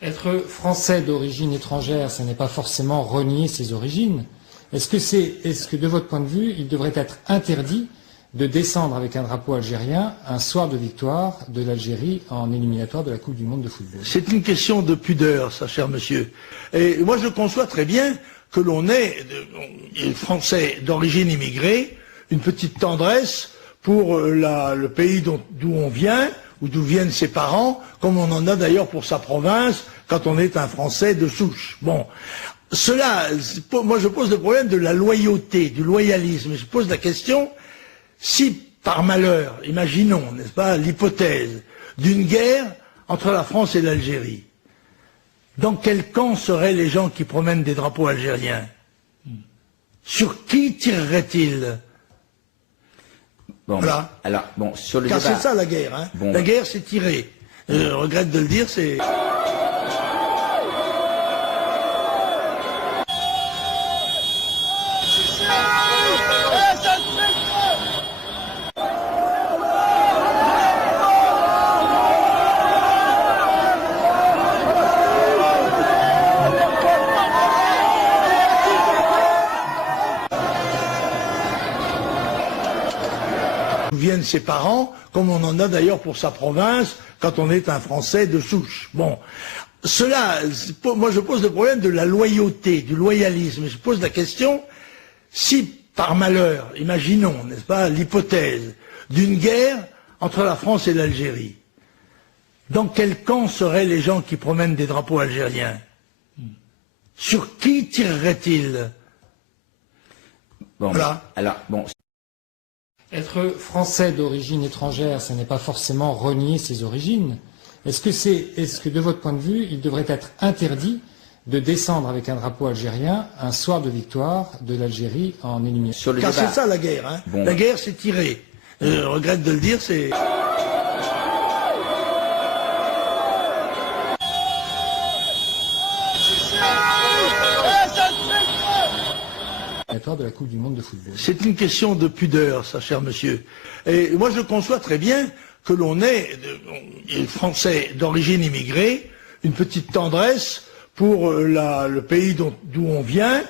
Être français d'origine étrangère, ce n'est pas forcément renier ses origines. Est-ce que de votre point de vue, il devrait être interdit de descendre avec un drapeau algérien un soir de victoire de l'Algérie en éliminatoire de la Coupe du Monde de football? C'est une question de pudeur, ça, cher monsieur. Et moi, je conçois très bien que l'on ait, Français d'origine immigrée, une petite tendresse pour le pays d'où on vient, ou d'où viennent ses parents, comme on en a d'ailleurs pour sa province, quand on est un Français de souche. Bon, moi je pose le problème de la loyauté, du loyalisme. Je pose la question, si par malheur, imaginons, n'est-ce pas, l'hypothèse d'une guerre entre la France et l'Algérie, dans quel camp seraient les gens qui promènent des drapeaux algériens? Sur qui tireraient-ils? Bon, voilà. Alors, bon, sur le Car débat... c'est ça la guerre. Hein. Bon. La guerre, c'est tirer. Je regrette de le dire, c'est... viennent ses parents, comme on en a d'ailleurs pour sa province, quand on est un Français de souche. Bon, moi je pose le problème de la loyauté, du loyalisme. Je pose la question, si par malheur, imaginons, n'est-ce pas, l'hypothèse d'une guerre entre la France et l'Algérie, dans quel camp seraient les gens qui promènent des drapeaux algériens? Sur qui tireraient-ils? Bon, voilà. Alors, bon... Être français d'origine étrangère, ce n'est pas forcément renier ses origines. Est-ce que de votre point de vue, il devrait être interdit de descendre avec un drapeau algérien un soir de victoire de l'Algérie en élimination? Car c'est ça la guerre. Hein. Bon. La guerre, c'est tirer. Je regrette de le dire, c'est... de la Coupe du Monde de football. C'est une question de pudeur, ça, cher monsieur. Et moi, je conçois très bien que l'on ait, Français d'origine immigrée, une petite tendresse pour le pays d'où on vient,